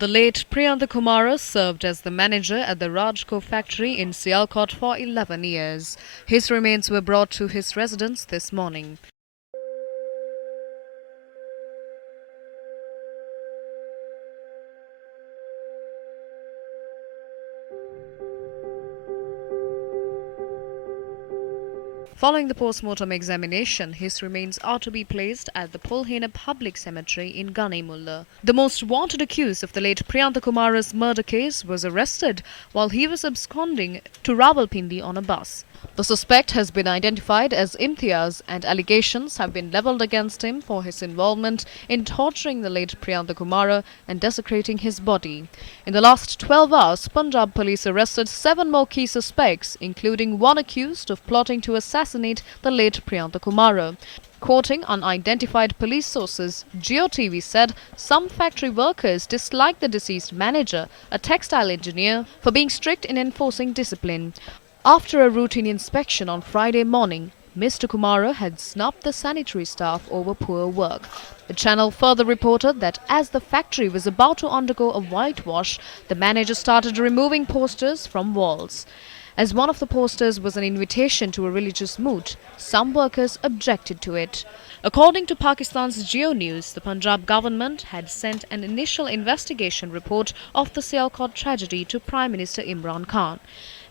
The late Priyantha served as the manager at the Rajco factory in Sialkot for 11 years. His remains were brought to his residence this morning. Following the post-mortem examination, his remains are to be placed at the Pulhena Public Cemetery in Ganemulla. The most wanted accused of the late Priyantha murder case was arrested while he was absconding to Rawalpindi on a bus. The suspect has been identified as Imtiaz, and allegations have been levelled against him for his involvement in torturing the late Priyantha and desecrating his body. In the last 12 hours, Punjab police arrested 7 more key suspects, including one accused of plotting to assassinate the late Priyantha. Quoting unidentified police sources, GeoTV said some factory workers disliked the deceased manager, a textile engineer, for being strict in enforcing discipline. After a routine inspection on Friday morning, Mr. Kumara had snubbed the sanitary staff over poor work. The channel further reported that as the factory was about to undergo a whitewash, the manager started removing posters from walls. As one of the posters was an invitation to a religious mood, some workers objected to it. According to Pakistan's Geo News, the Punjab government had sent an initial investigation report of the Sialkot tragedy to Prime Minister Imran Khan.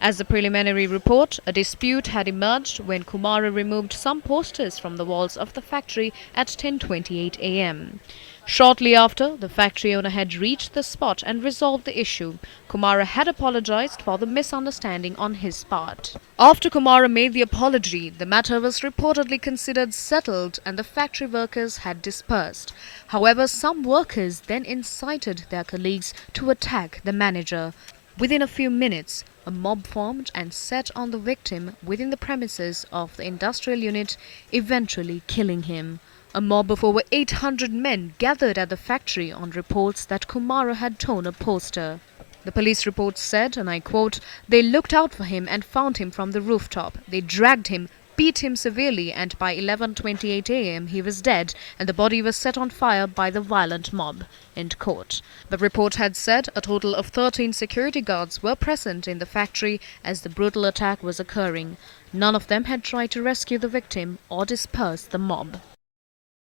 As the preliminary report, a dispute had emerged when Kumara removed some posters from the walls of the factory at 10:28 a.m. Shortly after, the factory owner had reached the spot and resolved the issue. Kumara had apologized for the misunderstanding on his part. After Kumara made the apology, the matter was reportedly considered settled and the factory workers had dispersed. However, some workers then incited their colleagues to attack the manager. Within a few minutes, a mob formed and set on the victim within the premises of the industrial unit, eventually killing him. A mob of over 800 men gathered at the factory on reports that Kumara had torn a poster. The police report said, and I quote, "They looked out for him and found him from the rooftop. They dragged him, beat him severely, and by 11:28 a.m. he was dead and the body was set on fire by the violent mob." End quote. The report had said a total of 13 security guards were present in the factory as the brutal attack was occurring. None of them had tried to rescue the victim or disperse the mob.